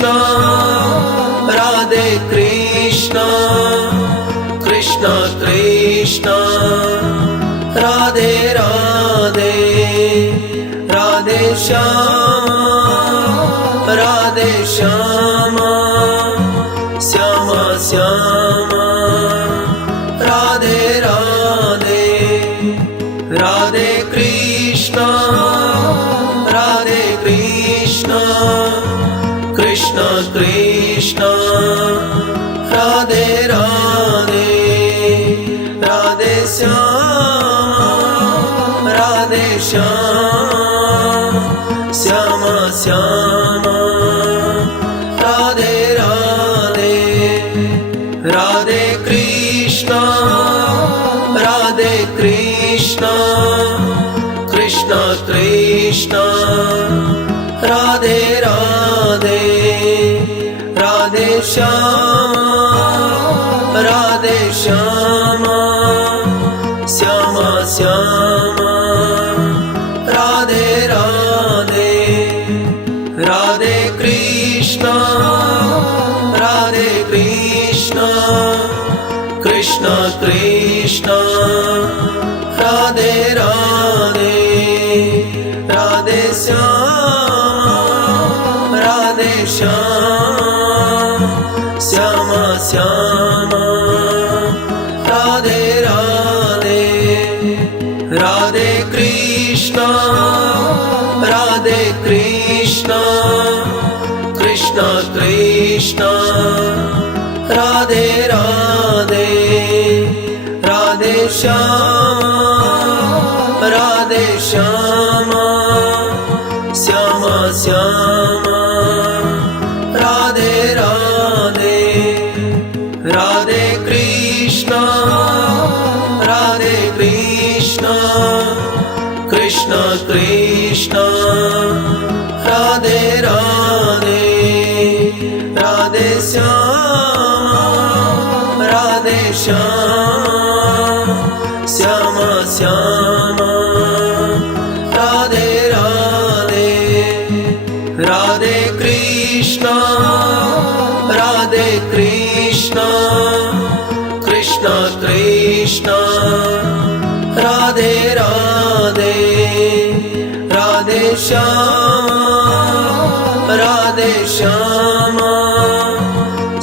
Krishna, Radhe Krishna, Krishna Krishna, Radhe Radhe, Radhe Shyama, Radhe Shyama, Shyama Shyama, Radhe Radhe, Radhe Krishna, Radhe Krishna, Krishna Krishna, Radhe Radhe, Radhe Shyama, Radhe Shyama, Shyama Shyama, Radhe Radhe, Radhe Krishna, Radhe Krishna, Krishna Krishna, Radhe Radhe, Radhe Shyama, Radhe Shyama, Shyama Shyama, Radhe Radhe, Radhe Krishna, Radhe Krishna, Krishna Krishna, Radhe Radhe, Radhe Shyama, Radhe Shyama, Shyama Shyama, Radhe Radhe, Radhe Krishna, Radhe Krishna, Krishna Krishna, Radhe Radhe, Radhe Shyama, Radhe Shyama, Shyama Shyama, Radhe Radhe, Radhe Krishna, Radhe Krishna, Krishna Krishna, Radhe Radhe, Radhe Shyama, Radhe Shyama, Shyama Shyama, Radhe Radhe, Radhe Krishna, Radhe Krishna, Krishna Krishna, Radhe Radhe, Radhe Shyama, Radhe Shyama,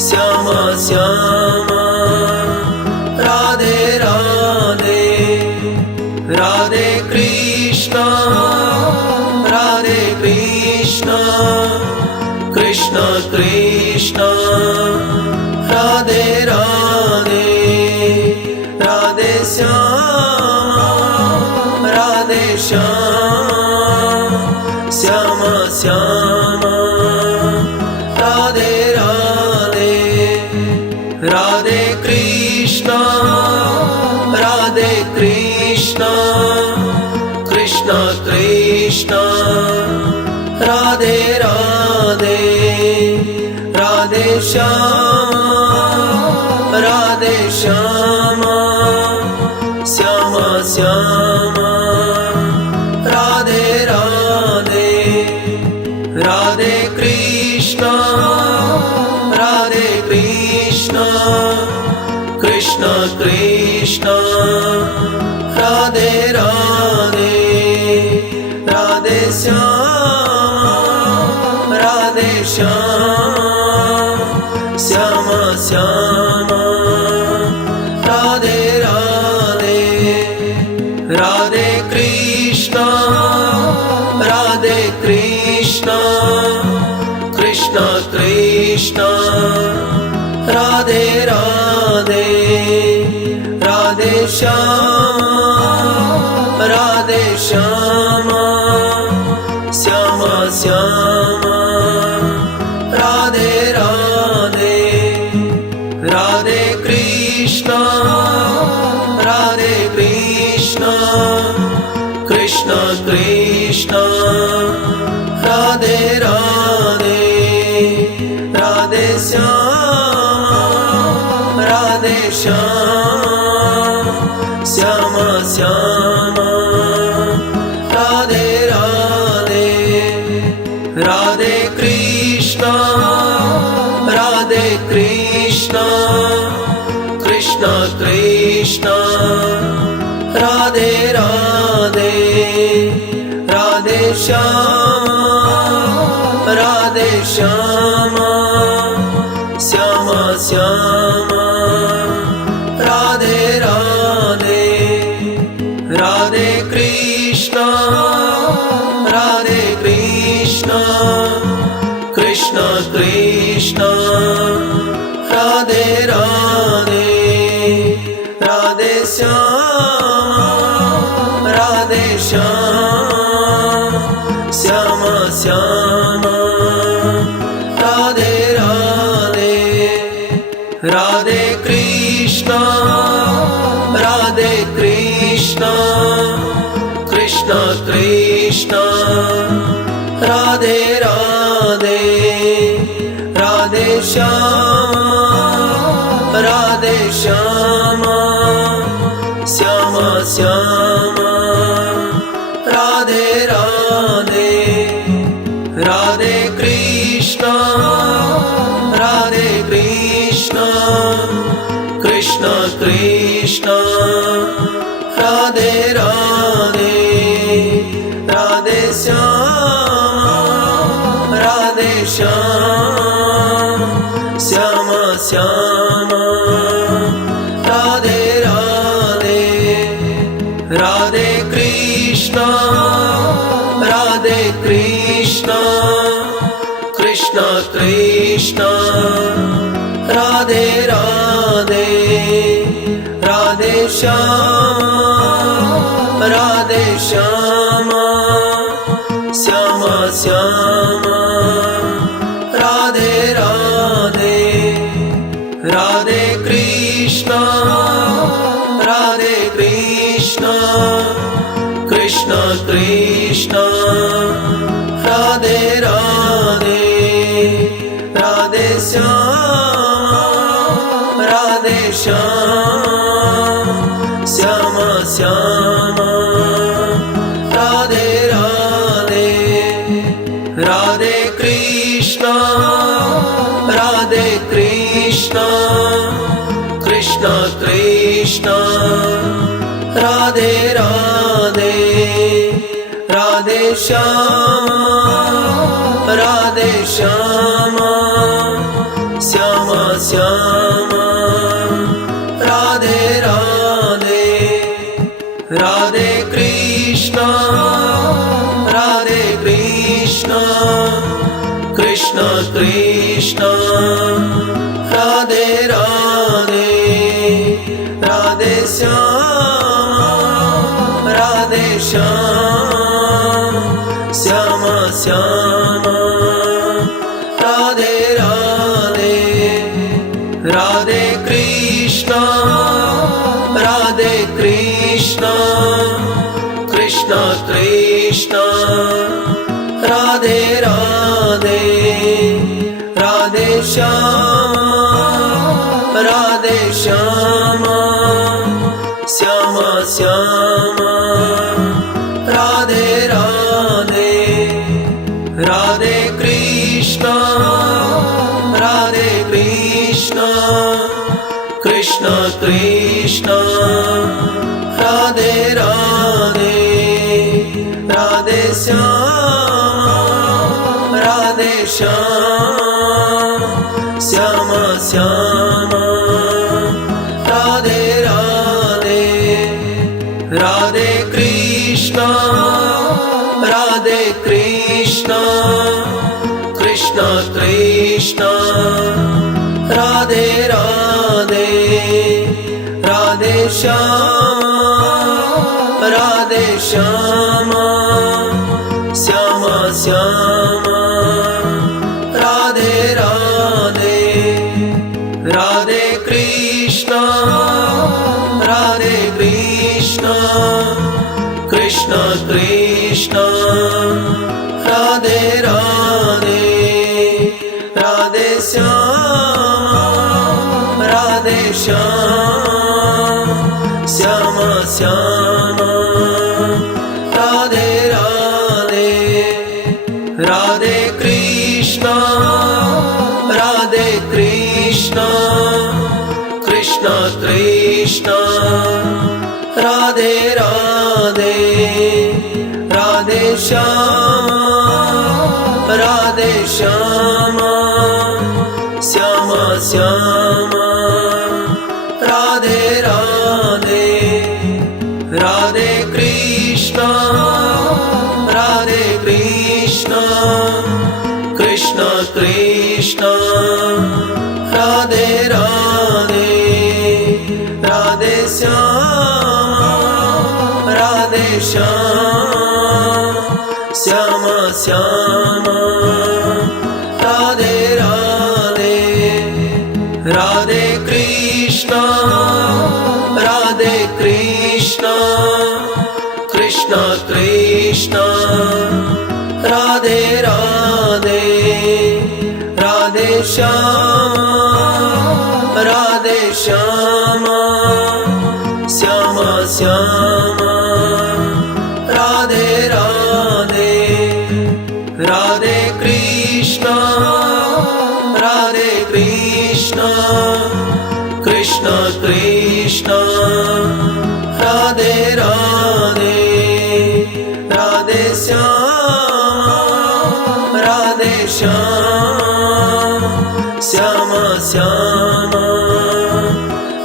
Shyama Shyama, Radhe Radhe, Radhe Krishna, Radhe Krishna, Krishna Krishna, Radhe Radhe, Radhe Shyama, Radhe Shyama, Shyama Shyama, Radhe Radhe, Radhe Krishna, Radhe Krishna, Krishna Krishna, Radhe Radhe, Radhe Shyama, Radhe Shyama, Shyama Shyama, Radhe Radhe, Radhe Krishna, Radhe Krishna, Krishna Krishna, Radhe Radhe, Radhe Shyama, Radhe Shyama, Shyama Shyama, Radhe Radhe, Radhe Krishna, Radhe Krishna, Krishna Krishna, Radhe Radhe, Radhe Shyama, Radhe Shyama, Shyama Shyama, Radhe Radhe, Radhe Krishna, Radhe Krishna, Krishna Krishna, Radhe Radhe, Radhe Shyama, Radhe Shyama, Shyama Shyama, Radhe Radhe, Radhe Krishna. Krishna Krishna Radhe Radhe Radhe Shyama Radhe Shyama Shyama Shyama Radhe Radhe Radhe Krishna Radhe Krishna Krishna Krishna Radhe Radhe Radhe Shyama Radhe Shyama Shyama Shyama Radhe Radhe Radhe Krishna Radhe Krishna Krishna Krishna Radhe Radhe Radhe Shyama Radhe Shyama Shyama Shyama Radhe Radhe Radhe Krishna Radhe Krishna Krishna Krishna Radhe Radhe Radhe Shyama Radhe Shyama Shyama Shyama Radhe Radhe Radhe Krishna Radhe Krishna Krishna Krishna Radhe Radhe Radhe Shyama Radhe Shyama Shyama Shyama Radhe Radhe Radhe Krishna Radhe Krishna Krishna Krishna Radhe Radhe Radhe Shyama Radhe Shyama Shyama Shyama Radhe Radhe Radhe Krishna Radhe Krishna Krishna Krishna Radhe Radhe Radhe Shyama Radhe Shyama Shyama Shyama Radhe Radhe Radhe Krishna Radhe Krishna Krishna Krishna Radhe Radhe Radhe Shyama Radhe Shyama Shyama Shyama Radhe Radhe Radhe Krishna Radhe Krishna Krishna Krishna Radhe Radhe Radhe Shyama Radhe Shyama Shyama Shyama Radhe Radhe Radhe Krishna Radhe Krishna Krishna Krishna Radhe Radhe Radhe Shyama Radhe Shyama Shyama Shyama Radhe Radhe Radhe Krishna Radhe Krishna Krishna Krishna Radhe Radhe Radhe Shyama Radhe Shyama Shyama Shyama Radhe Radhe Radhe Krishna Radhe Krishna Krishna Krishna Radhe Radhe Radhe Shyama Radhe Shyama Shyama Shyama Radhe Radhe Radhe Krishna Radhe Krishna Krishna Krishna Radhe Radhe Radhe Shyama Radhe Shyama Shyama Shyama Radhe Radhe Radhe Krishna Radhe Krishna Krishna Krishna Radhe Radhe Radhe Shyama Radhe Shyama Shyama Shyama Radhe Radhe Radhe Krishna Radhe Krishna Krishna Krishna Radhe Radhe Radhe Shyama Radhe Shyama Shyama Shyama Radhe Radhe Radhe Krishna Radhe Krishna Krishna Krishna Radhe Radhe Radhe Shyama Radhe Shyama Shyama Shyama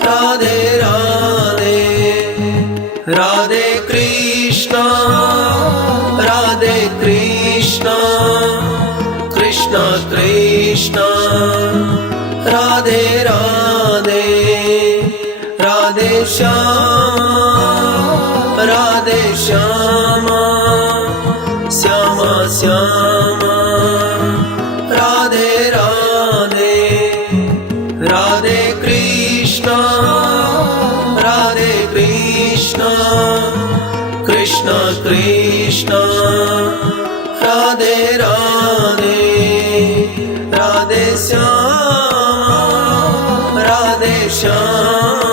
Radhe Radhe Radhe Krishna Radhe Krishna Krishna Krishna Radhe Radhe Radhe Shyama Radhe Shyama Shyama Shyama Radhe Radhe Radhe Krishna Radhe Krishna Krishna Krishna Radhe Radhe Radhe Shyama Radhe Shyama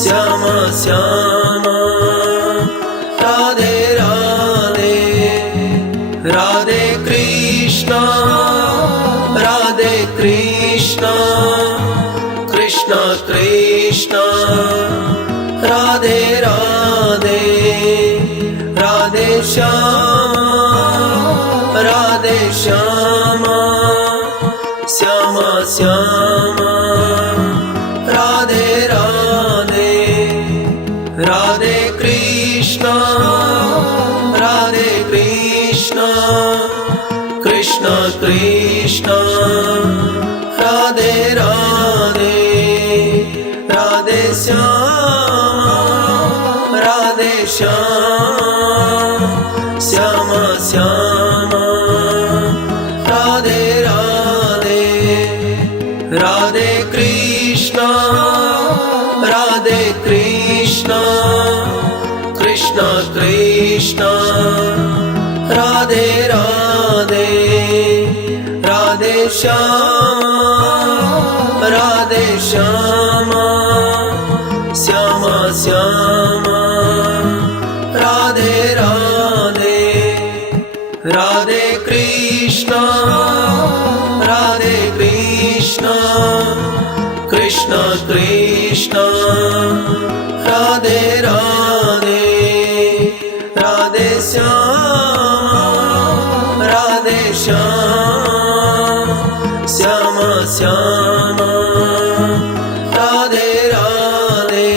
Shyama Shyama Radhe Radhe Radhe Krishna Radhe Krishna Krishna Krishna Radhe Radhe Radhe Shyama Radhe Shyama Shyama Shyama Radhe Radhe Radhe Krishna Radhe Krishna Krishna Krishna Radhe Radhe Radhe Shyama Radhe Shyama Shyama Shyama Radhe Radhe Radhe Krishna Radhe Krishna Krishna Krishna Radhe Radhe Radhe Shyama Radhe Shyama Shyama Shyama Radhe Radhe Radhe Krishna Radhe Krishna Krishna Krishna Radhe Radhe Radhe Shyama Radhe Shyama Shyama Shyama Radhe Radhe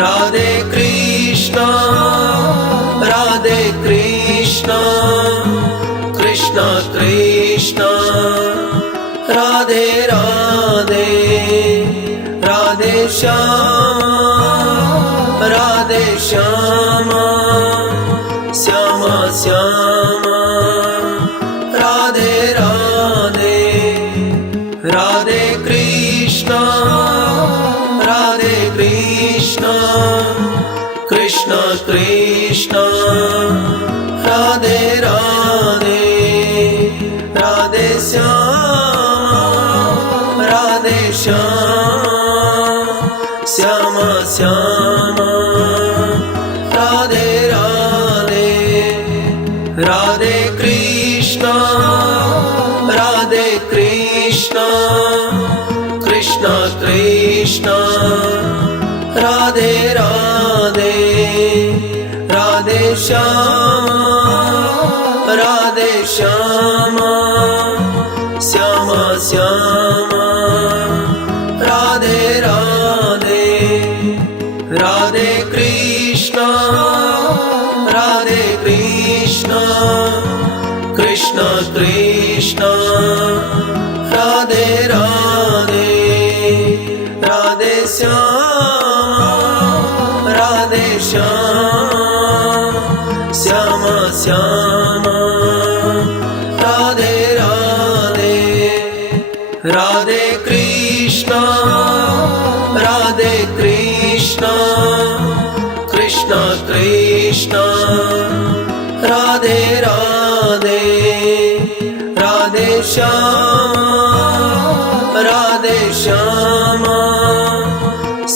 Radhe Krishna Radhe Krishna Krishna Krishna Radhe Radhe Radhe Shyama Radhe Shyama Shyama Shyama Radhe Radhe Radhe Krishna Radhe Krishna Krishna Krishna Radhe Radhe Radhe Shyama Radhe Shyama Shyama Shyama Radhe Radhe Radhe Krishna Radhe Krishna Krishna Krishna Radhe Radhe Radhe Shyama Radhe Shyama Shyama Shyama Radhe Radhe Radhe Krishna Radhe Krishna Krishna Krishna Radhe Radhe Radhe Shyama Radhe Shyama Shyama Shyama Radhe Radhe Radhe Krishna Radhe Krishna Krishna Krishna Radhe Radhe Radhe Shyama Radhe Shyama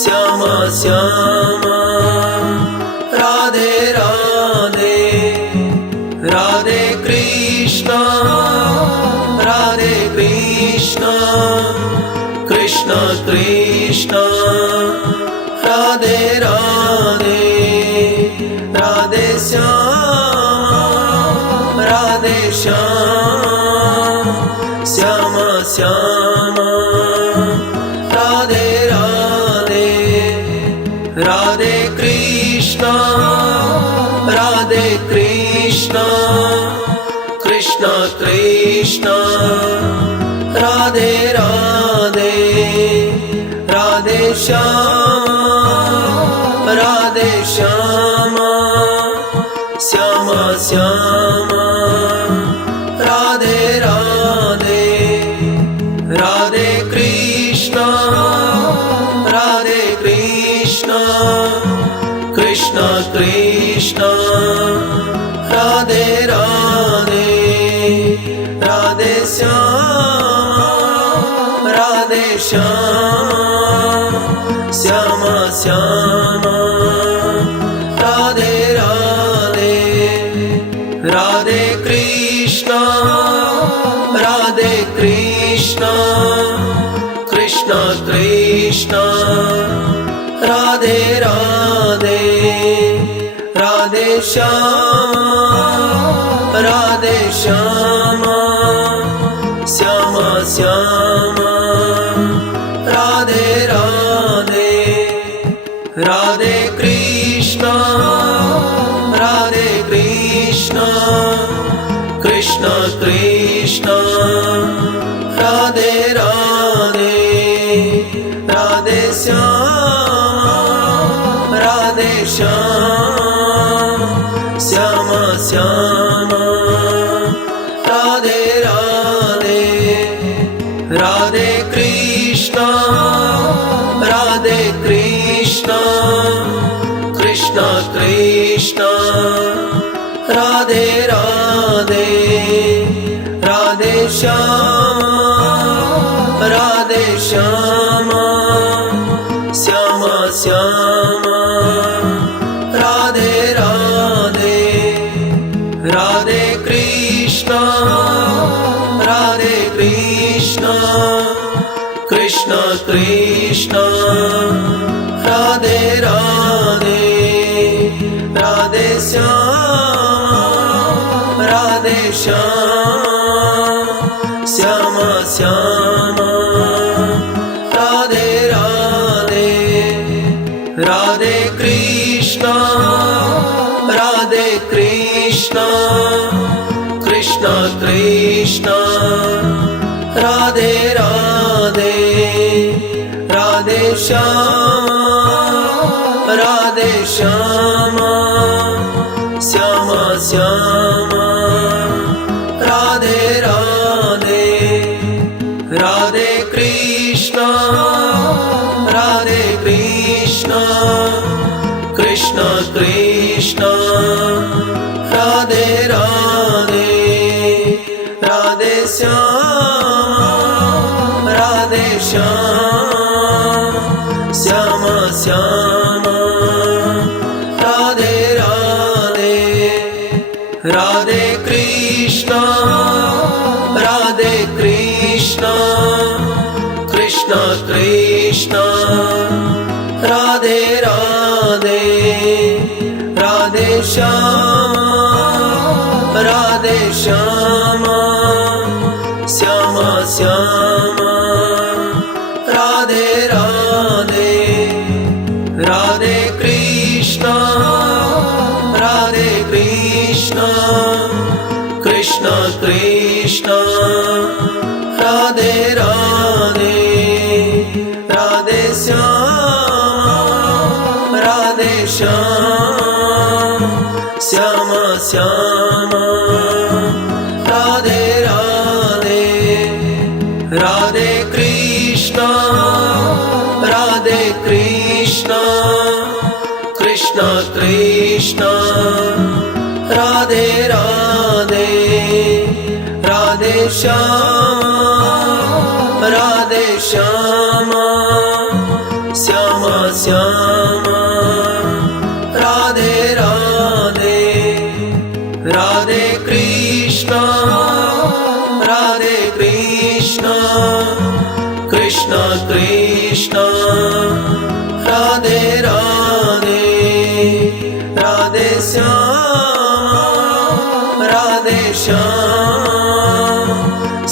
Shyama Shyama Radhe Radhe Radhe Krishna Radhe Krishna Krishna Krishna Radhe Radhe Radhe Shyama Radhe Shyama Shyama Shyama Radhe Radhe Radhe Krishna Radhe Krishna Krishna Krishna Radhe Radhe Radhe Shyama Radhe Shyama Shyama Shyama Radhe Radhe Radhe Krishna Radhe Krishna Krishna Krishna Radhe Radhe Radhe Shyama Radhe Shyama Shyama Shyama Radhe Radhe Radhe Krishna Radhe Krishna Krishna Krishna Radhe Radhe Radhe Shyama Radhe Shyama Shyama Shyama Radhe Radhe Radhe Krishna Radhe Krishna Krishna Krishna Radhe Radhe Radhe Shyama Radhe Shyama Shyama Shyama Radhe Radhe Radhe Krishna Radhe Krishna Krishna Krishna Radhe Radhe Radhe Shyama Radhe Shyama Shyama Shyama Radhe Radhe Radhe Krishna Radhe Krishna Krishna Krishna Radhe Radhe Radhe Shyama Radhe Shyama Shyama Shyama Radhe Radhe Radhe Krishna Radhe Krishna Krishna Krishna Radhe Radhe Radhe Shyama Radhe Shyama Shyama Shyama Radhe Radhe Radhe Krishna Radhe Krishna Krishna Krishna Radhe Radhe Radhe Shyama Radhe Shyama Shyama Shyama Radhe Radhe Radhe Krishna Radhe Krishna Krishna Krishna Krishna Radhe Radhe Radhe Shyama Radhe Shyama Shyama Shyama Radhe Radhe Radhe Krishna Radhe Krishna Krishna Krishna Radhe Radhe Radhe Shyama Radhe Shyama Shyama Shyama Radhe Radhe Radhe Krishna Radhe Krishna Krishna Krishna Radhe Radhe Radhe Shyama Radhe Shyama Shyama Shyama Radhe Radhe Radhe Krishna Radhe Krishna Krishna Krishna Radhe Radhe Radhe Shyama Radhe Shyama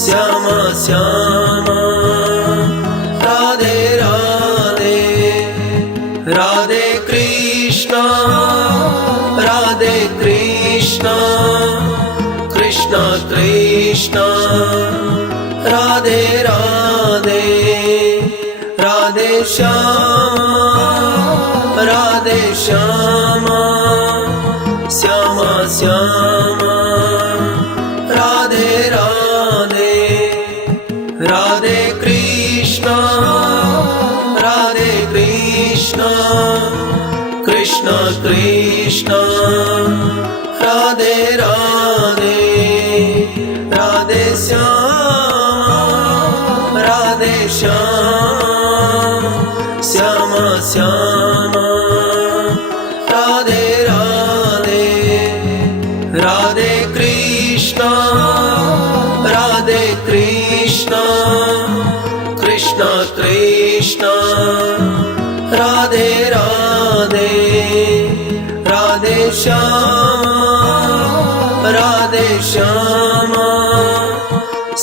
Shyama Shyama Radhe Radhe Radhe Krishna Radhe Krishna Krishna Krishna Radhe Radhe Radhe Shyama Radhe Shyama Shyama Shyama Radhe Radhe Radhe Krishna Radhe Krishna Krishna Krishna Radhe Radhe Radhe Shyama Radhe Shyama Shyama Shyama Radhe Radhe Radhe Krishna Radhe Krishna Krishna Krishna Radhe Radhe Radhe Shyama Radhe Shyama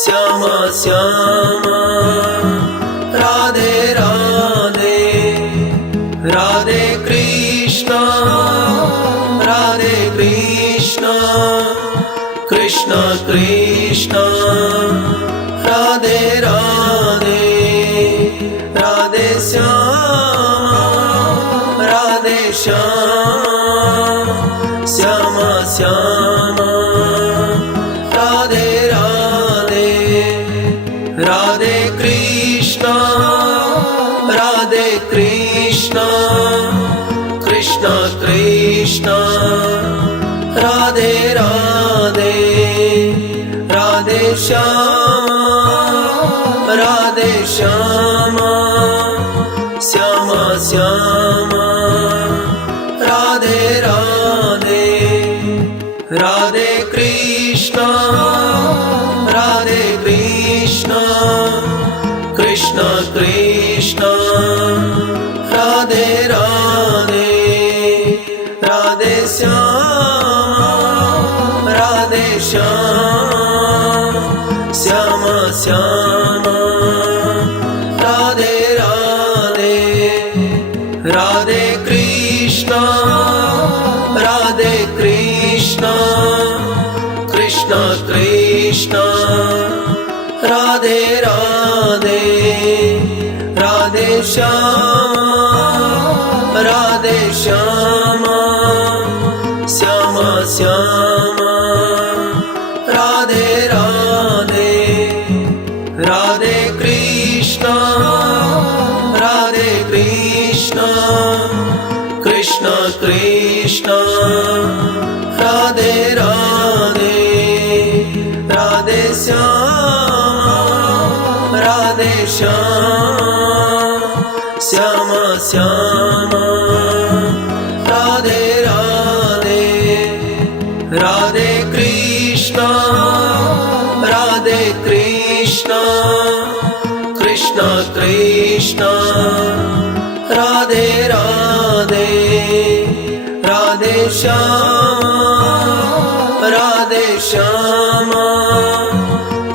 Shyama Shyama Radhe Radhe Radhe Krishna Radhe Krishna Krishna Krishna Radhe Radhe Radhe Shyama Radhe Shyama Shyama Shyama Radhe Radhe Radhe Krishna Radhe Krishna Krishna Krishna Radhe Radhe Radhe Shyama Radhe Shyama Shyama Shyama Radhe Radhe Radhe Krishna Radhe Krishna Krishna Krishna Radhe Radhe Radhe Shyama Radhe Shyama Shyama Shyama Radhe Radhe Radhe Krishna Radhe Krishna Krishna Krishna Radhe Radhe Radhe Shyama Radhe Shyama Shyama Shyama Radhe Radhe Radhe Krishna Radhe Krishna Krishna Krishna Radhe Radhe Radhe Shyama Radhe Shyama Shyama Shyama Radhe Radhe Radhe Krishna Radhe Krishna Krishna Krishna Krishna Radhe Radhe Radhe Shyama Radhe Shyama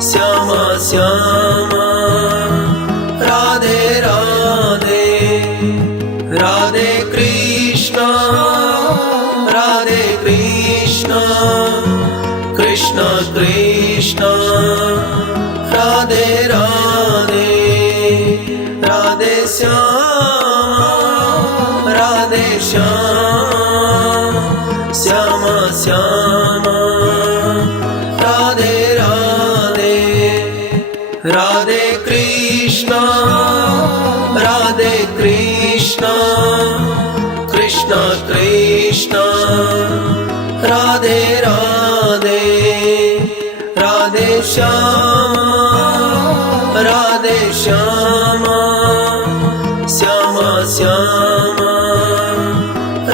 Shyama Shyama Radhe Radhe Radhe Krishna Radhe Krishna Krishna Krishna Radhe Radhe Radhe Shyama Radhe Shyama Shyama Shyama Radhe Radhe Radhe Krishna Radhe Krishna Krishna Krishna Radhe Radhe Radhe Shyama Radhe Shyama Shyama Shyama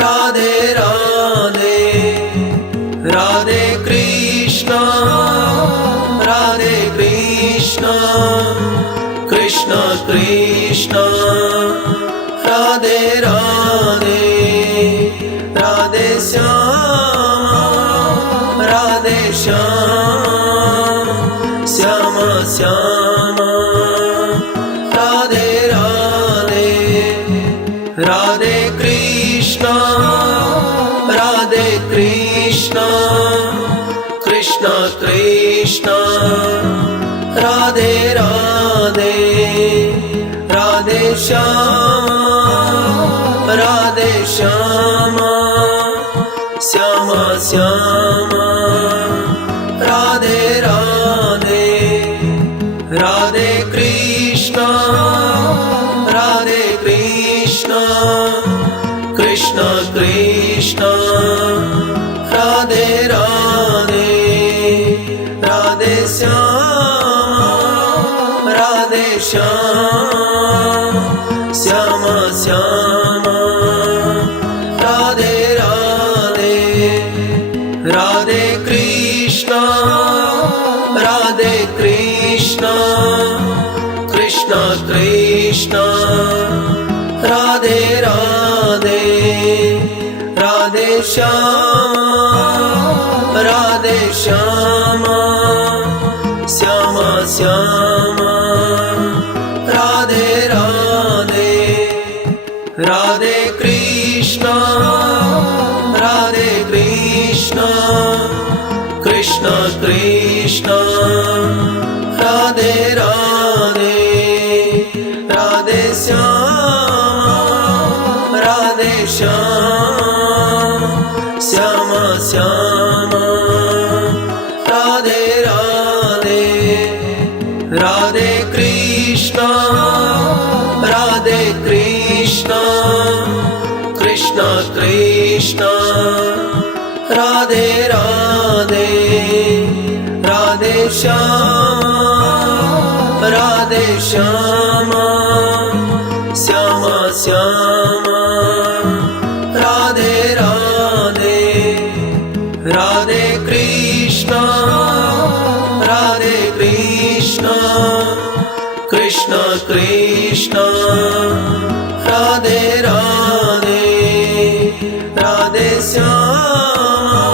Radhe Radhe Radhe Krishna Radhe Krishna Krishna Krishna Radhe Radhe Radhe Shyama Radhe Shyama Shyama Shyama Radhe Radhe Radhe Krishna Radhe Krishna Krishna Krishna Radhe Radhe Radhe Shyama Radhe Shyama Shyama Shyama Radhe Radhe Radhe Krishna Radhe Krishna Krishna Krishna Radhe Radhe Radhe Shyama Radhe Shyama Shyama Shyama Radhe Radhe Radhe Krishna Radhe Krishna Krishna Krishna Radhe Radhe Radhe Shyama Radhe Shyama Shyama Shyama Radhe Radhe Radhe Krishna Radhe Krishna Krishna Krishna Radhe Radhe Radhe Shyama Radhe Shyama Shyama Shyama Radhe Radhe Radhe Krishna Radhe Krishna Krishna Krishna Radhe Radhe Radhe Shyama Radhe Shyama Shyama Shyama Radhe Radhe Radhe Krishna Radhe Krishna Krishna Krishna Radhe Radhe Radhe Shyama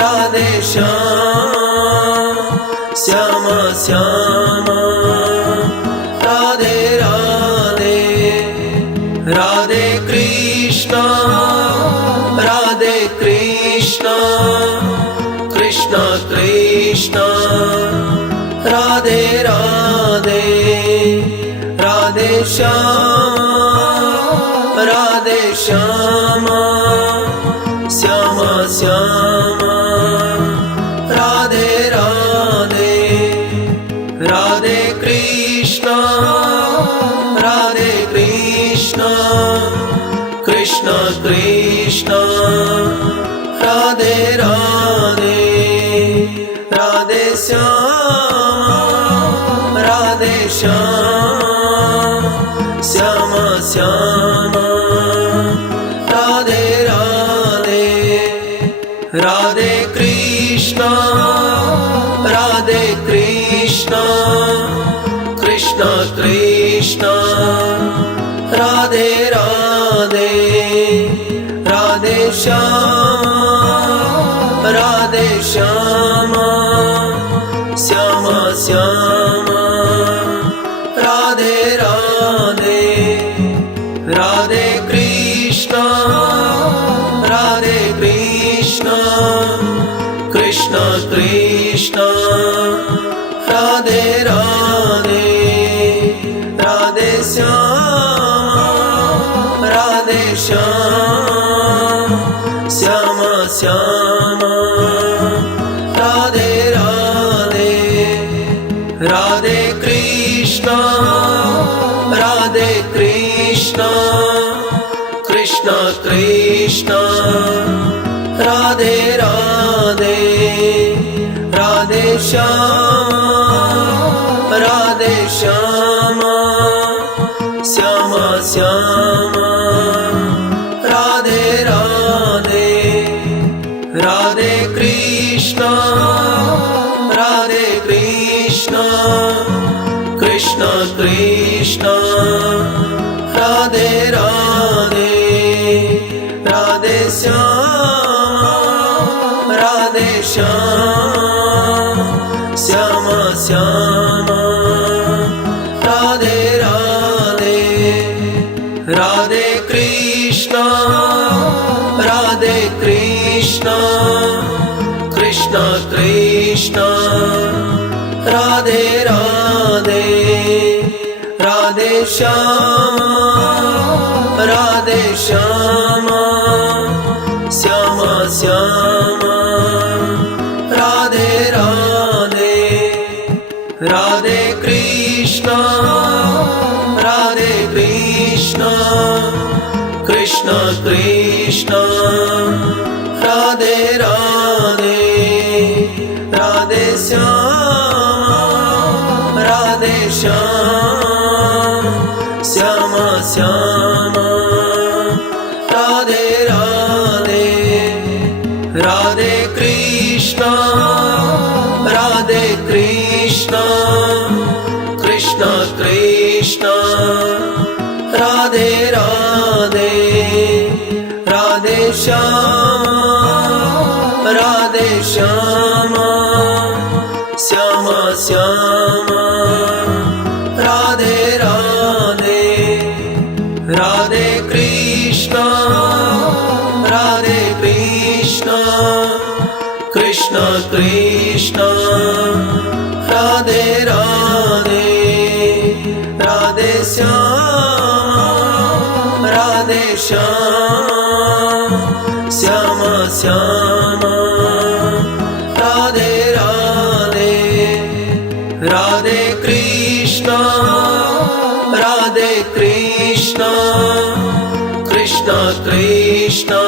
Radhe Shyama Shyama Shyama Radhe Radhe Radhe Krishna Radhe Krishna Krishna Krishna Radhe Radhe Radhe Shyama Radhe Shyama Shyama Shyama Radhe Radhe Radhe Krishna Radhe Krishna Krishna Krishna Radhe Radhe Radhe Shyama Radhe Shyama Shyama Shyama Radhe Radhe Radhe Krishna Radhe Krishna Krishna Krishna Radhe Radhe Radhe Shyama Radhe Shyama Shyama Shyama Radhe Radhe Radhe Krishna Radhe Krishna Krishna Krishna Radhe Radhe Radhe Shyama Radhe Shyama Shyama Shyama Radhe Radhe Radhe Krishna Radhe Krishna Krishna Krishna Radhe Radhe Radhe Shyama Radhe Shyama Shyama Shyama Radhe Radhe Radhe Krishna Radhe Krishna Krishna Krishna Radhe Radhe Radhe Shyama Radhe Shyama Shyama Shyama Radhe Radhe Radhe Krishna Radhe Krishna Krishna Krishna Radhe Radhe Radhe Shyama Radhe Shyama Shyama Shyama Radhe Radhe Radhe Krishna Radhe Krishna Krishna Krishna Radhe Radhe Radhe Shyama Radhe Shyama Shyama Shyama Radhe Radhe Radhe Krishna Radhe Krishna Krishna Krishna Radhe Radhe Radhe Shyama Radhe Shyama Shyama Shyama Radhe Radhe Radhe Krishna Radhe Krishna Krishna Krishna Radhe Radhe Radhe Shyama Radhe Shyama Shyama Shyama Radhe Radhe Radhe Krishna Radhe Krishna Krishna Krishna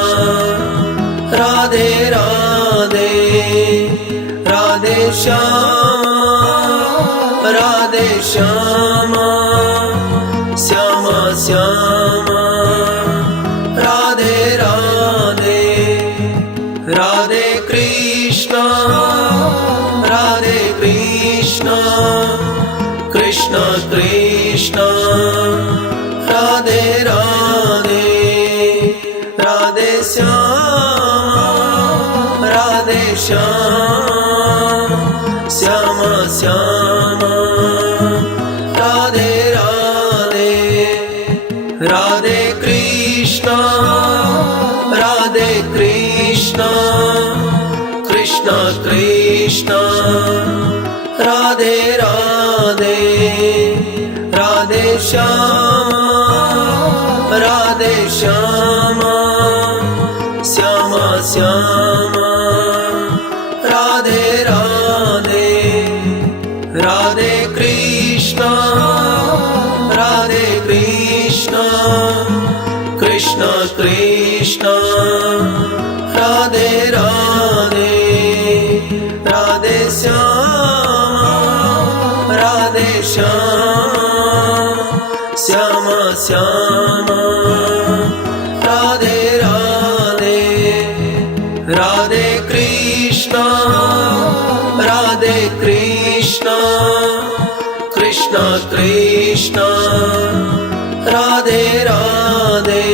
Radhe Radhe Radhe Shyama Radhe Shyama Shyama Shyama Radhe Radhe Radhe Krishna Radhe Krishna Krishna Krishna Radhe Radhe Radhe Shyama Radhe Shyama Shyama Shyama Radhe Radhe Radhe Krishna Radhe Krishna Krishna Krishna Radhe Radhe Radhe Shyama Radhe Shyama Shyama Shyama Radhe Radhe Radhe Krishna Radhe Krishna Krishna Krishna Radhe Radhe Radhe Shyama Radhe Shyama Shyama Shyama Radhe Radhe Radhe Krishna Radhe Krishna Krishna Krishna Krishna Radhe Radhe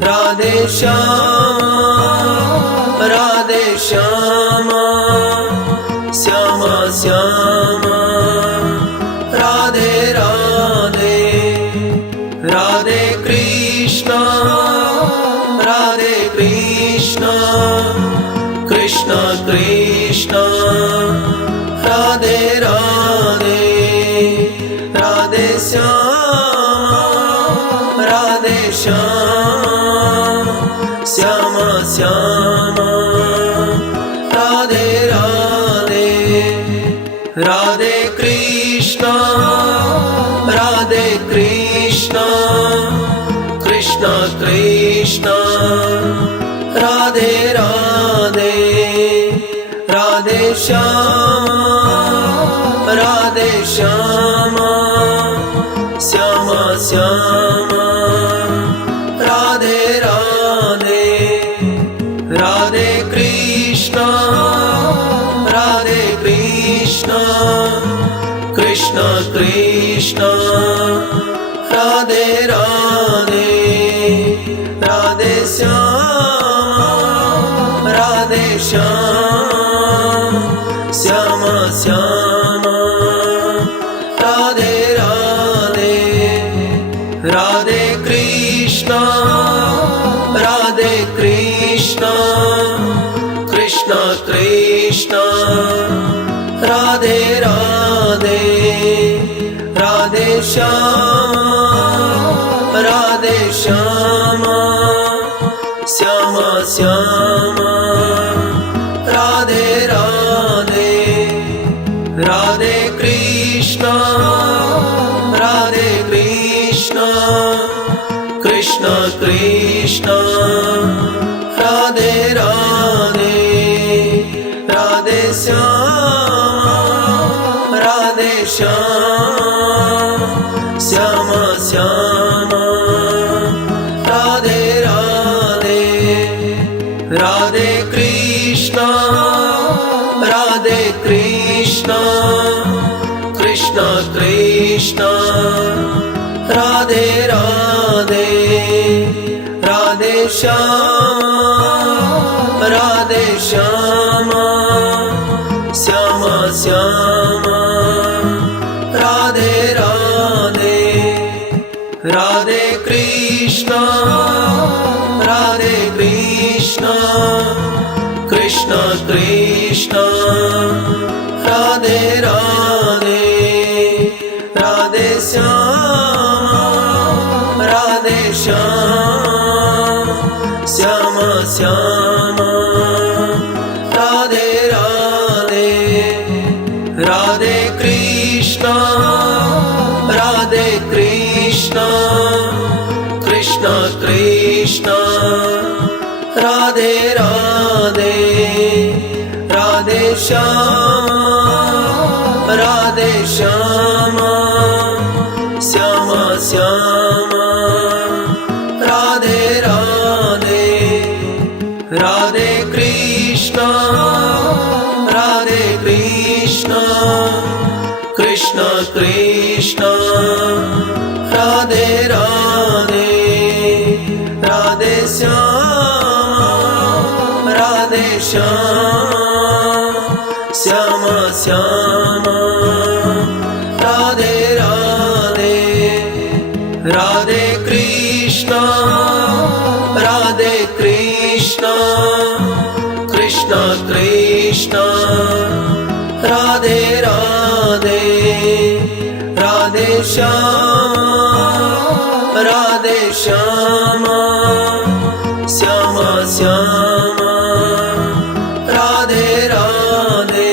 Radhe Shyama Radhe Shyama Shyama Shyama Radhe Radhe Radhe Krishna Radhe Krishna Krishna Krishna Radhe Radhe Radhe Shyama Radhe Shyama Shyama Shyama Radhe Radhe Radhe Krishna Radhe Krishna Krishna Krishna Radhe Radhe Radhe Shyama Radhe Shyama Shyama Shyama Radhe Radhe Radhe Krishna Radhe Krishna Krishna Krishna Radhe Radhe Radhe Shyama Radhe Shyama Shyama Shyama Radhe Radhe Radhe Krishna Radhe Krishna Krishna Krishna Radhe Radhe Radhe Shyama Radhe Shyama Shyama Shyama Radhe Radhe Radhe Krishna Radhe Krishna Krishna Krishna Radhe Radhe Radhe Shyama Radhe Shyama Shyama Shyama Radhe Radhe Radhe Krishna Radhe Krishna Krishna Krishna Radhe Radhe Radhe Shyama Radhe Shyama Shyama Shyama Radhe Radhe Radhe Krishna Radhe Krishna Krishna Krishna Radhe Radhe Radhe Shyama Radhe Shyama Shyama Shyama Radhe Radhe Radhe Krishna Radhe Krishna Krishna Krishna Radhe Radhe Radhe Shyama Radhe Shyama Shyama Shyama Radhe Radhe Radhe Krishna Radhe Krishna Krishna Krishna Radhe Radhe Radhe Shyama Radhe Shyama Shyama Shyama Radhe Radhe Radhe Krishna Radhe Krishna Krishna Krishna Radhe Radhe Radhe Shyama Radhe Shyama Shyama Shyama Radhe Radhe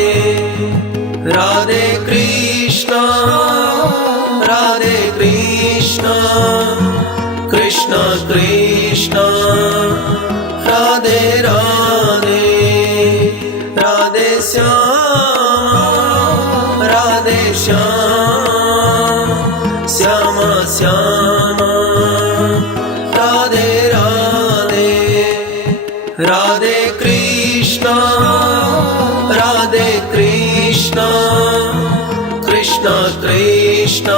Radhe Krishna Radhe Krishna Krishna Krishna Radhe Radhe Radhe Shyama Radhe Shyama Shyama Shyama Radhe Radhe Radhe Krishna Radhe Krishna Krishna Krishna Krishna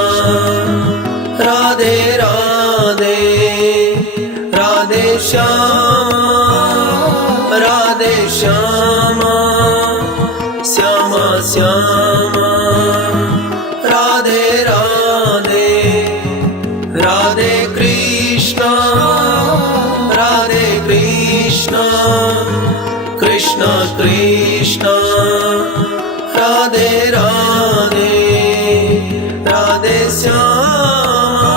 Radhe Radhe Radhe Shyama Radhe Shyama Shyama Shyama Radhe Radhe Radhe Krishna Radhe Krishna Krishna Krishna Radhe Radhe Radhe Shyama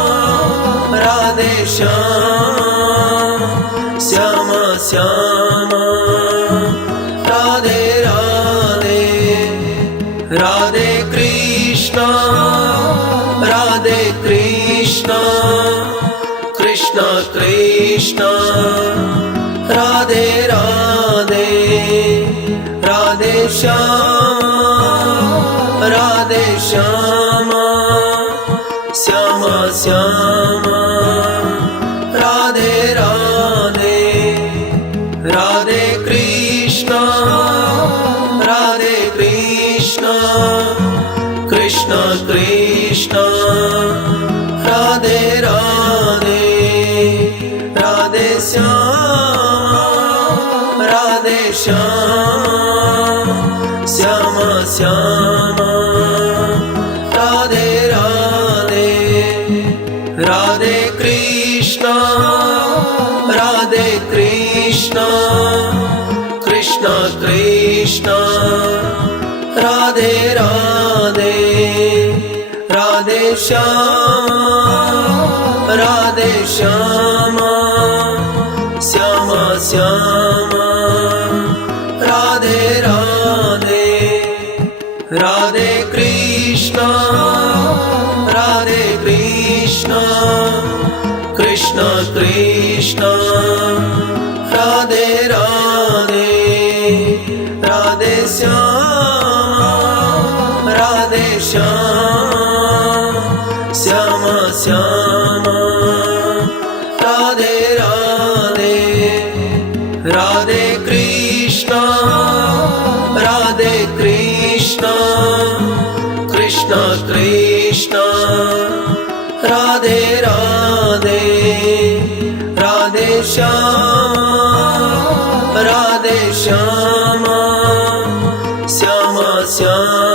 Radhe Shyama Shyama Shyama Radhe Radhe Radhe Krishna Radhe Krishna Krishna Krishna Radhe Radhe Radhe Shyama Radhe Shyama Shyama Shyama Radhe Radhe Radhe Krishna Radhe Krishna Krishna Krishna Radhe Radhe Radhe Shyama Radhe Shyama Shyama Shyama Radhe Radhe Radhe Krishna Radhe Krishna Krishna Krishna Radhe Radhe Radhe Shyama Radhe Shyama Shyama Shyama Radhe Radhe Radhe Krishna Radhe Krishna Krishna Krishna Radhe Radhe Radhe Shyama Radhe Shyama Shyama Shyama Radhe Radhe Radhe Krishna Radhe Krishna Krishna Krishna Radhe Radhe Radhe Shyama Radhe Shyama Shyama Shyama